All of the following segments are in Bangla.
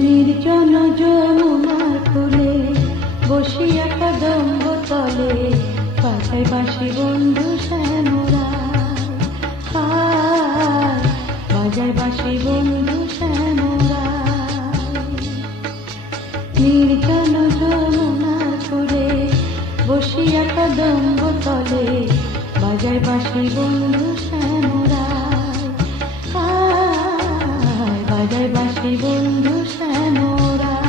নির্জন যমুনার কূলে বসিয়া কদম্ব তলে বাজায় বাঁশি বন্ধু শ্যামরায়, বাজায় বাঁশি বন্ধু শ্যামরায়। নির্জন যমুনার কূলে বসিয়া কদম্ব তলে বাজায় বাঁশি বন্ধু শ্যামরায়, বাজায় বাঁশি বন্ধু শ্যামরায়।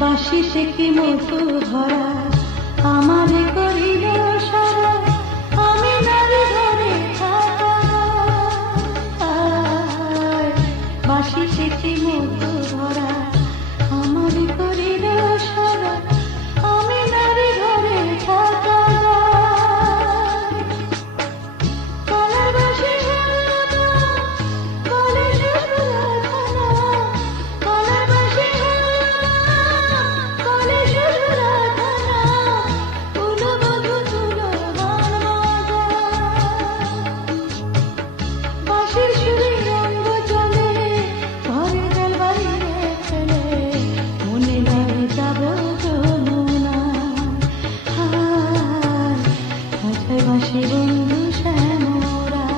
বাঁশি সে কি মধু ভরা আমারে করিল সারা, আমি নারী ধরে থাকায়। বাঁশি সে কি মধু ভরা আমারে করিল সারা, আমি নারী ধরে থাকায়। কলার বাঁশি বাঁশি বন্ধু শ্যামরায়।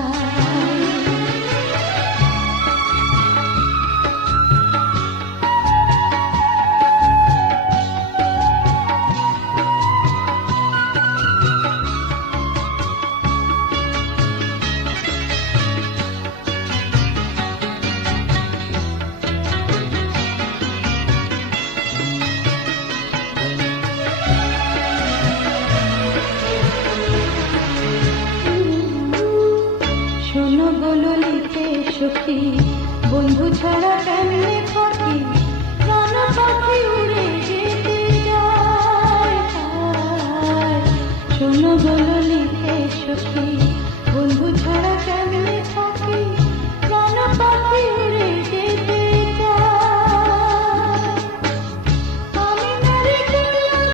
শোনো বলো লিখে সখী, বন্ধু ছাড়া কেমনে থাকি, প্রাণ পাখি উড়ে যেতে যায়। শোনো বলো লিখে সখী, বন্ধু ছাড়া